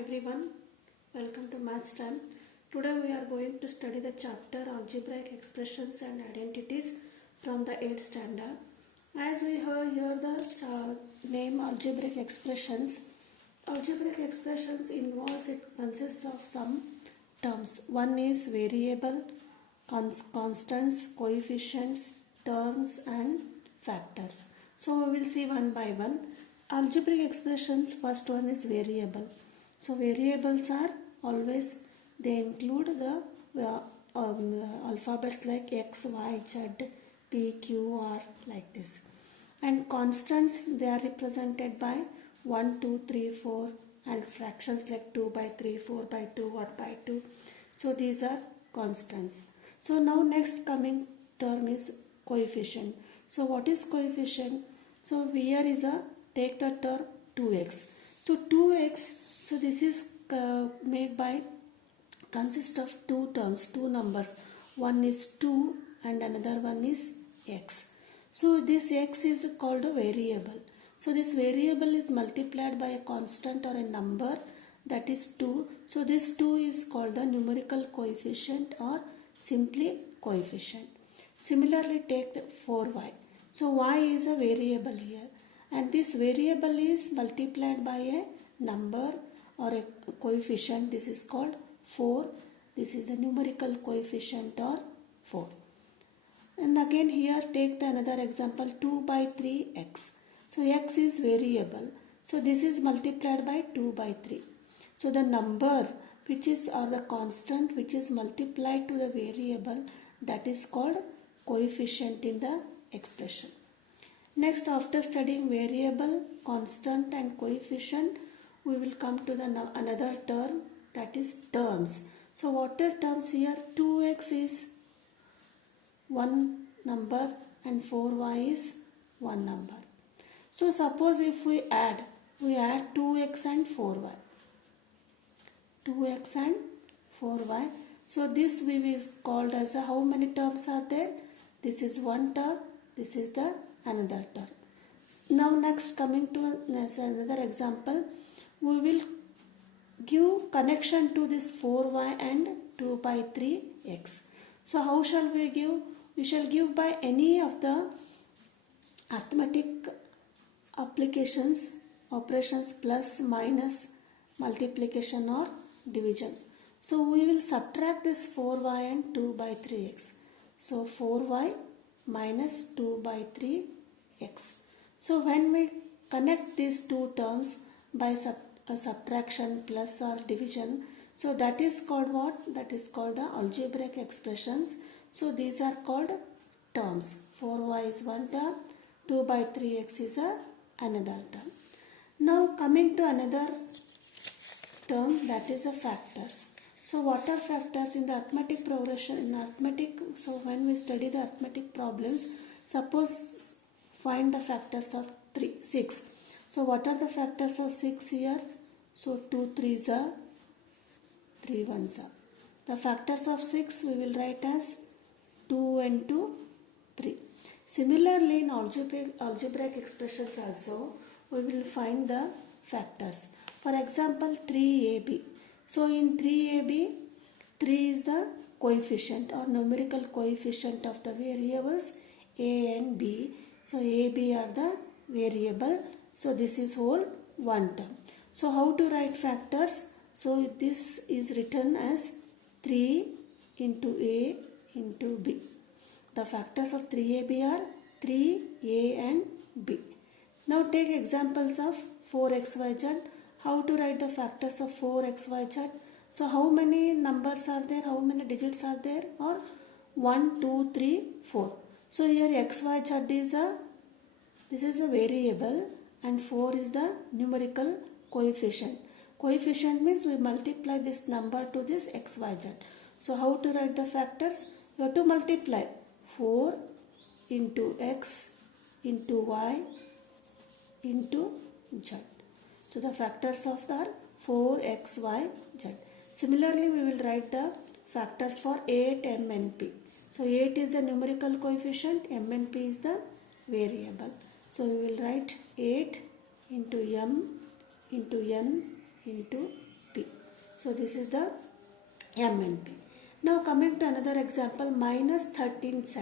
everyone, welcome to Maths Time. Today we are going to study the chapter Algebraic Expressions and Identities from the 8th standard. As we have here the name Algebraic Expressions. Algebraic Expressions consists of some terms. One is variable, constants, coefficients, terms and factors. So we will see one by one. Algebraic expressions, first one is variable. So variables are always, they include the alphabets like X, Y, Z, P, Q, R, like this. And constants, they are represented by 1, 2, 3, 4 and fractions like 2 by 3, 4 by 2, 1 by 2. So these are constants. So now next coming term is coefficient. So what is coefficient? So here is take the term 2x. So 2x, so this is consists of two terms, two numbers. One is 2 and another one is x. So this x is called a variable. So this variable is multiplied by a constant or a number, that is 2. So this 2 is called the numerical coefficient or simply coefficient. Similarly take the 4y. So y is a variable here, and this variable is multiplied by a number or a coefficient. This is called 4. This is the numerical coefficient or 4. And again here take the another example, 2 by 3x. So x is variable. So this is multiplied by 2 by 3. So the number which is or the constant which is multiplied to the variable, that is called coefficient in the expression. Next, after studying variable, constant and coefficient, we will come to the another term, that is terms. So what are terms here? 2x is one number and 4y is one number. So suppose if we add 2x and 4y. 2x and 4y. So this we will called as how many terms are there? This is one term, this is the another term. Now next coming to another example, we will give connection to this 4y and 2 by 3x. So how shall we give? We shall give by any of the arithmetic operations plus, minus, multiplication or division. So we will subtract this 4y and 2 by 3x. So 4y minus 2 by 3x. So when we connect these two terms by subtraction, plus or division, so that is called what? That is called the algebraic expressions. So these are called terms. 4y is one term, 2 by 3x is another term. Now coming to another term, that is a factors. So what are factors in the arithmetic progression? In arithmetic, so when we study the arithmetic problems, suppose find the factors of 6. So what are the factors of 6 here? So 2 3s are, 3 1s are. The factors of 6 we will write as 2 and 2, 3. Similarly in algebraic expressions also we will find the factors. For example 3ab. So in 3ab, 3 is the coefficient or numerical coefficient of the variables a and b. So a, b are the variable. So this is whole one term. So how to write factors? So this is written as 3 into a into b. The factors of 3ab are 3, a and b. Now take examples of 4xyz. How to write the factors of 4xyz? So how many numbers are there? How many digits are there? Or 1, 2, 3, 4. So here xyz is this is a variable and 4 is the numerical coefficient. Coefficient means we multiply this number to this xyz. So how to write the factors? You have to multiply 4 into x into y into z. So the factors of the 4, x, y, z. Similarly, we will write the factors for 8, m and p. So 8 is the numerical coefficient, m and p is the variable. So we will write 8 into m into n into P. So this is the M and P. Now coming to another example, minus 13 z.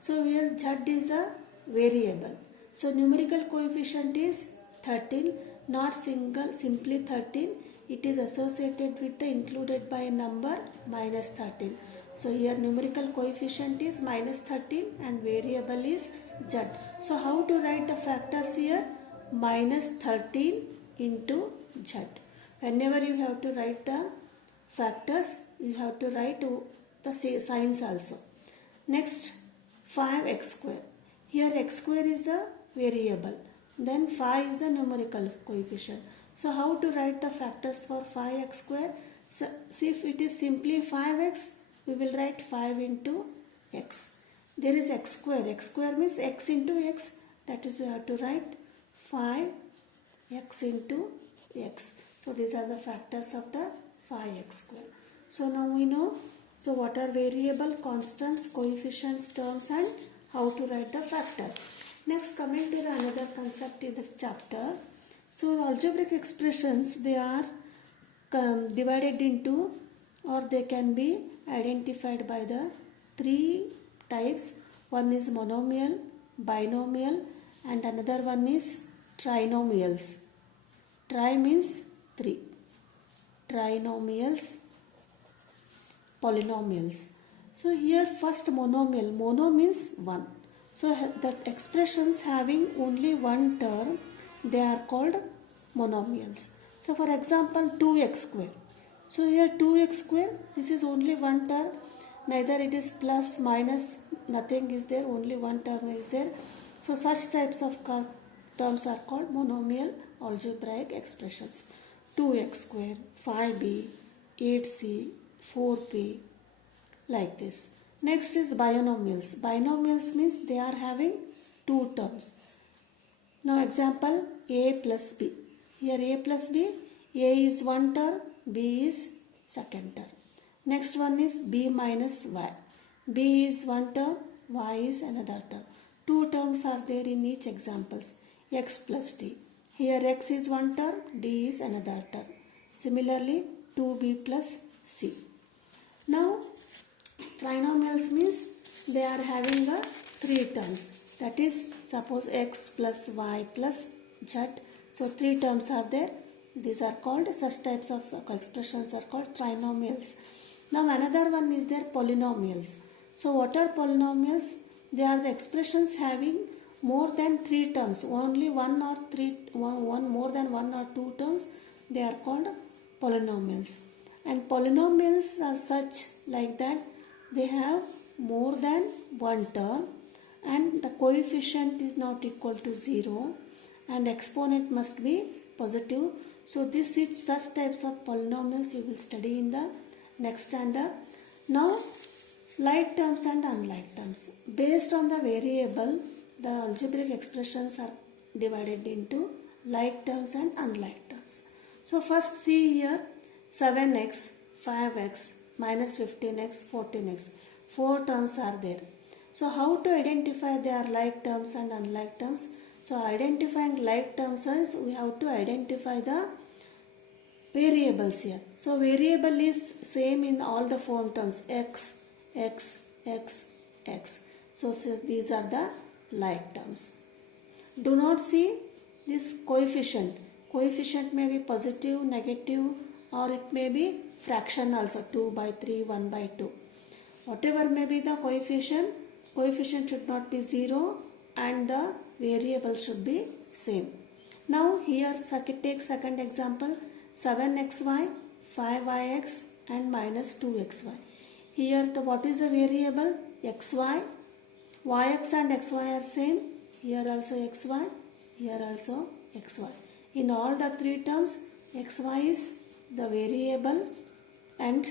So here z is a variable. So numerical coefficient is 13, not simply 13. It is associated with the included by number minus 13. So here numerical coefficient is minus 13 and variable is z. So how to write the factors here? Minus 13 into z. Whenever you have to write the factors, you have to write the signs also. Next, 5x square. Here x square is the variable. Then 5 is the numerical coefficient. So how to write the factors for 5x square? So, see, if it is simply 5x, we will write 5 into x. There is x square. X square means x into x. That is, we have to write 5x into x. So these are the factors of the 5x square. So now we know, so what are variable, constants, coefficients, terms, and how to write the factors. Next, coming to the another concept in the chapter. So algebraic expressions, they are divided into, or they can be identified by the three types. One is monomial, binomial, and another one is trinomials. Tri means 3. Trinomials, polynomials. So here first monomial. Mono means 1. So that expressions having only one term, they are called monomials. So for example 2x square. So here 2x square, this is only one term. Neither it is plus, minus, nothing is there, only one term is there. So such types of terms are called monomial algebraic expressions. 2x square, 5b, 8c, 4p, like this. Next is binomials. Binomials means they are having two terms. Now example a plus b. Here a plus b, a is one term, b is second term. Next one is b minus y. b is one term, y is another term. Two terms are there in each examples. X plus d. Here x is one term, d is another term. Similarly 2b plus c. Now trinomials means they are having three terms. That is, suppose x plus y plus z. So three terms are there. These are called, such types of expressions are called trinomials. Now another one is there, polynomials. So what are polynomials? They are the expressions having more than three terms. Only one or more than one or two terms, they are called polynomials. And polynomials are such like that they have more than one term and the coefficient is not equal to 0 and exponent must be positive. So this is such types of polynomials you will study in the next standard. Now like terms and unlike terms. Based on the variable, the algebraic expressions are divided into like terms and unlike terms. So first see here 7x, 5x, minus 15x, 14x. Four terms are there. So how to identify their like terms and unlike terms? So identifying like terms is we have to identify the variables here. So variable is same in all the four terms, x, x, x, x. So these are the like terms. Do not see this coefficient. Coefficient may be positive, negative, or it may be fraction also, 2 by 3, 1 by 2. Whatever may be the coefficient, coefficient should not be 0 and the variable should be same. Now here take second example, 7xy, 5yx and minus 2xy. Here what is the variable? xy. Yx and xy are same. Here also xy. Here also xy. In all the three terms, xy is the variable and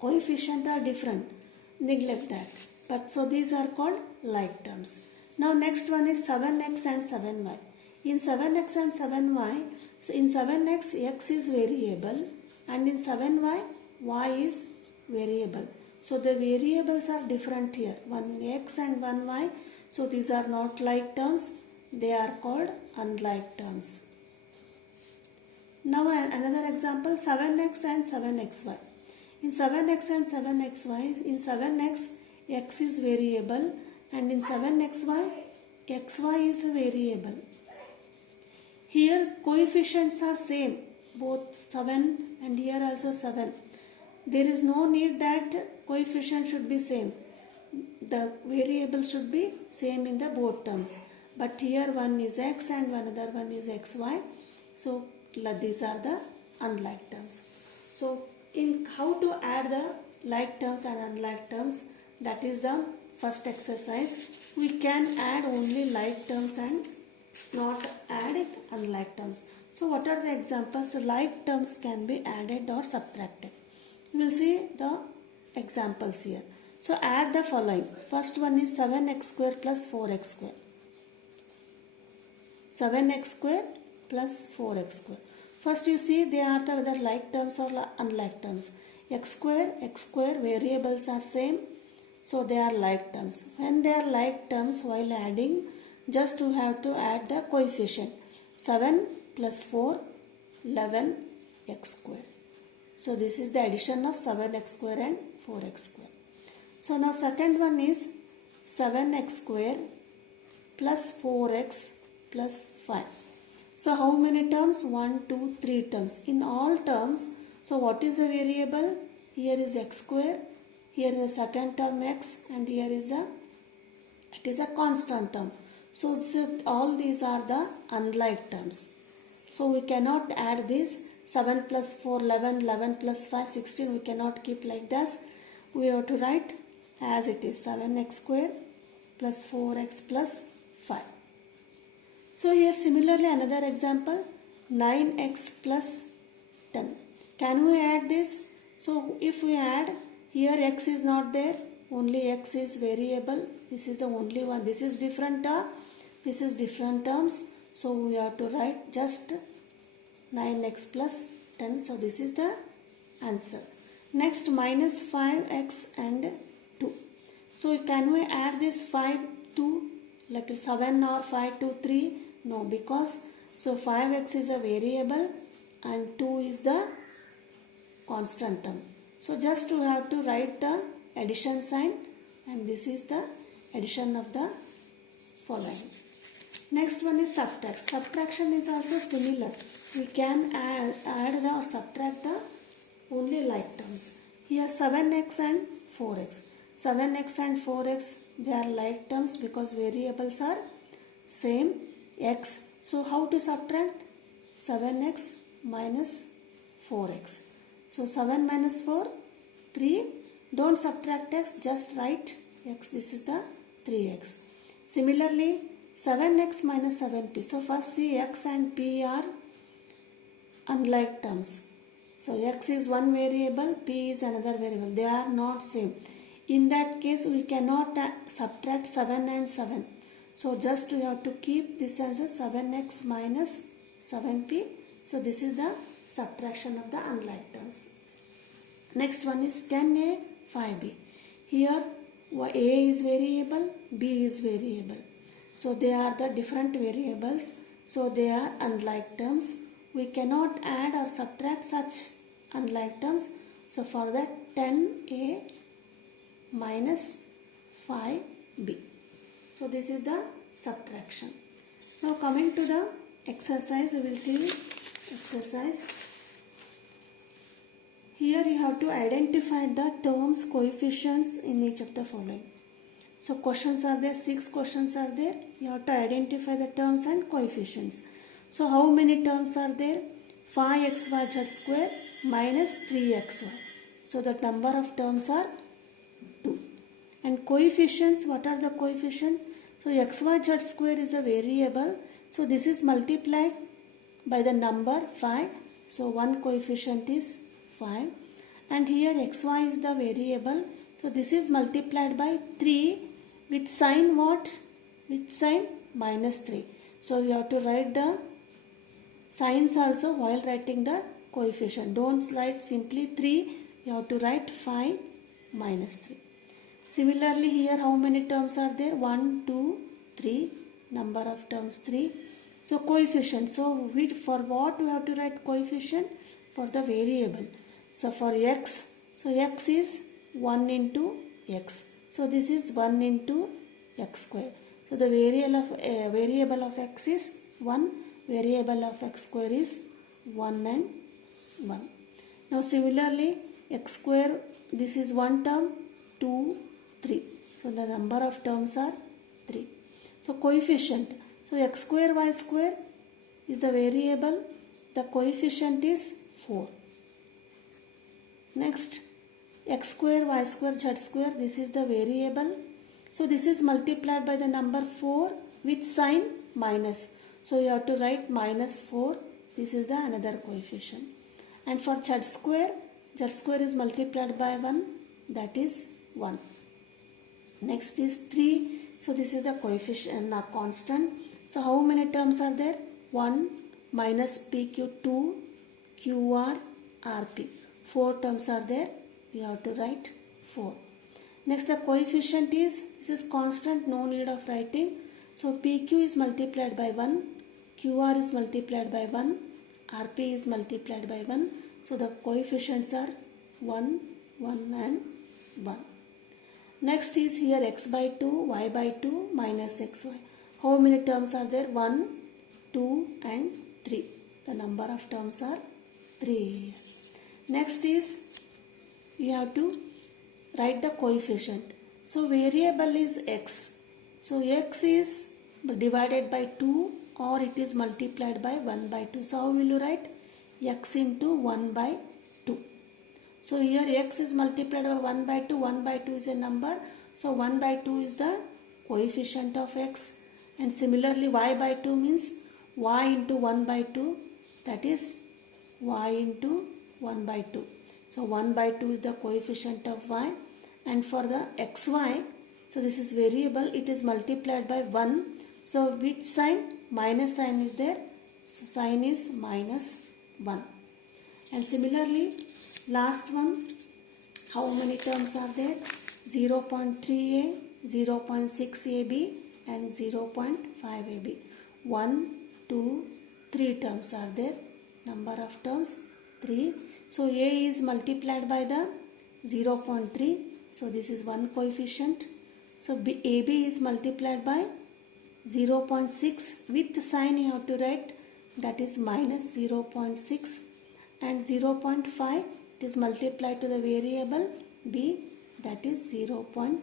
coefficient are different. Neglect that. But so these are called like terms. Now next one is 7x and 7y. In 7x and 7y, so in 7x, x is variable and in 7y, y is variable. So the variables are different here. One x and one y. So these are not like terms. They are called unlike terms. Now another example, 7x and 7xy. In 7x and 7xy, in 7x, x is variable, and in 7xy, xy is a variable. Here coefficients are same, both 7 and here also 7. There is no need that coefficient should be same. The variable should be same in the both terms. But here one is x and another one is xy. So these are the unlike terms. So in how to add the like terms and unlike terms, that is the first exercise. We can add only like terms and not add unlike terms. So what are the examples? Like terms can be added or subtracted. You will see the examples here. So add the following. First one is 7x square plus 4x square. 7x square plus 4x square. First you see they are the whether like terms or unlike terms. X square variables are same. So they are like terms. When they are like terms, while adding, just you have to add the coefficient. 7 plus 4, 11 x square. So this is the addition of 7x square and 4x square. So now second one is 7x square plus 4x plus 5. So how many terms? 1, 2, 3 terms. In all terms, so what is the variable? Here is x square, here is the second term x, and here is it is a constant term. So all these are the unlike terms. So we cannot add this 7 plus 4, 11, 11 plus 5, 16. We cannot keep like this. We have to write as it is 7x square plus 4x plus 5. So here similarly another example, 9x plus 10. Can we add this? So if we add, here x is not there, only x is variable. This is the only one. This is different term. This is different terms. So we have to write just 9x plus 10. So this is the answer. Next, minus 5x and 2. So can we add this 5 to like 7 or 5 to 3? No, because so 5x is a variable and 2 is the constant term. So just you have to write the addition sign, and this is the addition of the following. Next one is subtract. Subtraction is also similar. We can add the or subtract the only like terms. Here 7x and 4x. 7x and 4x, they are like terms because variables are same. X. So how to subtract? 7x minus 4x. So 7 minus 4, 3. Don't subtract x, just write x. This is the 3x. Similarly, 7x minus 7p. So first see x and p are unlike terms. So x is one variable, p is another variable. They are not same. In that case, we cannot subtract 7 and 7. So just we have to keep this as a 7x minus 7p. So this is the subtraction of the unlike terms. Next one is 10a, 5b. Here a is variable, b is variable. So they are the different variables. So they are unlike terms. We cannot add or subtract such unlike terms. So for that 10a minus 5b. So this is the subtraction. Now coming to the exercise, we will see exercise. Here you have to identify the terms, coefficients in each of the following. So questions are there, 6 questions are there. You have to identify the terms and coefficients. So how many terms are there? 5xyz square minus 3xy. So the number of terms are 2. And coefficients, what are the coefficients? So xyz square is a variable. So this is multiplied by the number 5. So one coefficient is 5. And here xy is the variable. So this is multiplied by 3 with sign what? With sign minus 3. So you have to write the signs also while writing the coefficient. Don't write simply 3. You have to write 5 minus 3. Similarly here how many terms are there? 1, 2, 3. Number of terms 3. So coefficient. So for what we have to write coefficient? For the variable. So for x, so x is 1 into x. So this is 1 into x square. So the variable of x is 1. Variable of x square is 1 and 1. Now similarly x square, this is one term, 2, 3. So the number of terms are 3. So coefficient. So x square y square is the variable. The coefficient is 4. Next, x square y square z square, this is the variable. So this is multiplied by the number 4 with sign minus. So you have to write minus 4. This is the another coefficient. And for z square is multiplied by 1, that is 1. Next is 3. So this is the coefficient, constant. So how many terms are there? 1 minus PQ, 2 QR RP. 4 terms are there. You have to write 4. Next the coefficient is, this is constant, no need of writing. So PQ is multiplied by 1, QR is multiplied by 1, RP is multiplied by 1. So the coefficients are 1, 1 and 1. Next is here x by 2, y by 2 minus xy. How many terms are there? 1, 2 and 3. The number of terms are 3. Next is you have to write the coefficient. So variable is x. So x is divided by 2 or it is multiplied by 1 by 2. So how will you write? X into 1 by 2. So here x is multiplied by 1 by 2. 1 by 2 is a number. So 1 by 2 is the coefficient of x. And similarly y by 2 means y into 1 by 2. That is y into 1 by 2. So 1 by 2 is the coefficient of y. And for the xy, so this is variable, it is multiplied by 1. So which sign? Minus sign is there. So sign is minus 1. And similarly, last one, how many terms are there? 0.3a, 0.6ab and 0.5ab. 1, 2, 3 terms are there. Number of terms 3. So a is multiplied by the 0.3. So this is one coefficient. So AB is multiplied by 0.6. With sign you have to write, that is minus 0.6. And 0.5 it is multiplied to the variable b, that is 0.5.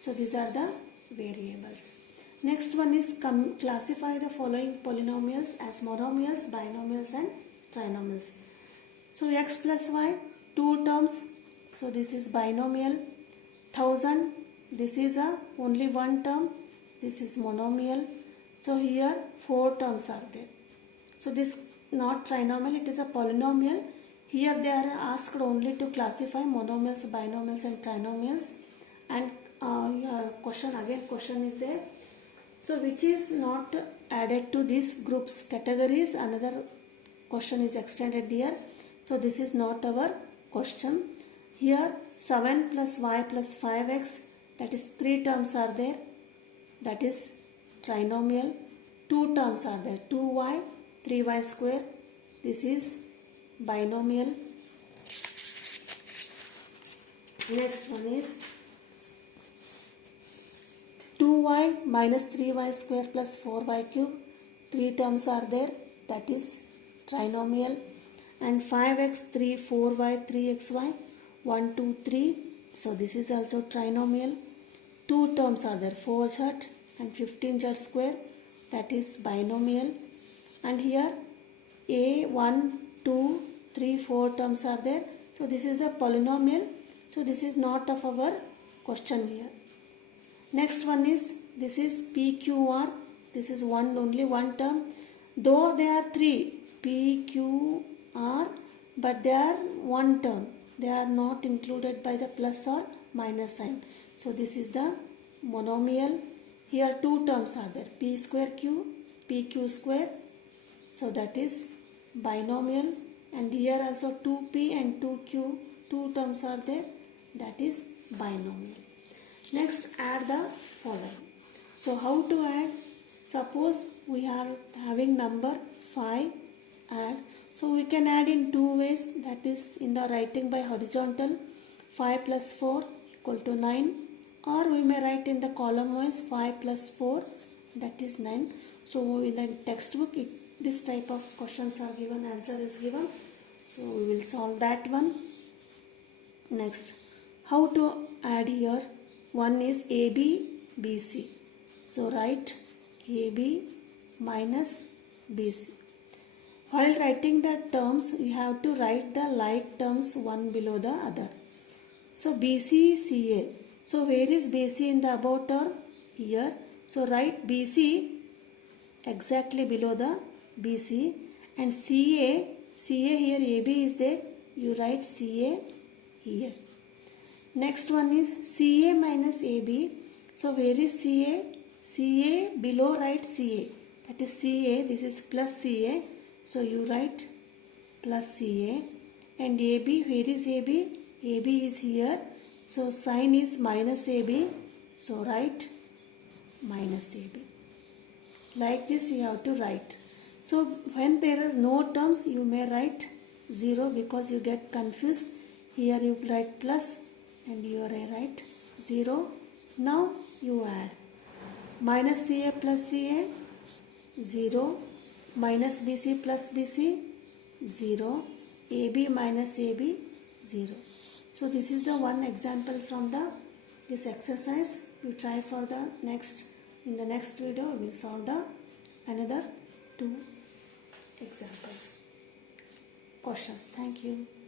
So these are the variables. Next one is classify the following polynomials as monomials, binomials and trinomials. So x plus y, 2 terms. So this is binomial. 1000, this is only one term. This is monomial. So here 4 terms are there. So this not trinomial, it is a polynomial. Here they are asked only to classify monomials, binomials and trinomials. And question is there. So which is not added to these groups categories? Another question is extended here. So this is not our question. Here 7 plus y plus 5x, that is 3 terms are there. That is trinomial. 2 terms are there. 2y, 3y square. This is binomial. Next one is 2y minus 3y square plus 4y cube. 3 terms are there. That is trinomial. And 5x, 3, 4y, 3xy. 1, 2, 3. So this is also trinomial. 2 terms are there. 4z and 15z square. That is binomial. And here a, 1, 2, 3, 4 terms are there. So this is a polynomial. So this is not of our question here. Next one is, this is PQR. This is only one term. Though they are 3 PQR, but they are one term. They are not included by the plus or minus sign. So this is the monomial. Here 2 terms are there. P square Q, PQ square. So that is binomial. And here also 2P and 2Q, 2 terms are there. That is binomial. Next, add the following. So how to add? Suppose we are having number 5 add. So we can add in two ways, that is in the writing by horizontal 5 plus 4 equal to 9, or we may write in the column wise 5 plus 4 that is 9. So in the textbook this type of questions are given, answer is given. So we will solve that one. Next, how to add here? One is AB, BC. So write AB minus BC. While writing the terms, you have to write the like terms one below the other. So BC, CA. So where is BC in the above term? Here. So write BC exactly below the BC, and CA here AB is there. You write CA here. Next one is CA minus AB. So where is CA? CA below write CA. That is CA. This is plus CA. So you write plus CA. And AB, where is AB? AB is here. So sign is minus AB. So write minus AB. Like this you have to write. So when there is no terms, you may write 0 because you get confused. Here you write plus and you write 0. Now you add minus CA plus CA 0, minus BC plus BC 0, AB minus AB 0. So this is the one example from this exercise. You try for the next. In the next video we will solve the another 2 examples questions. Thank you.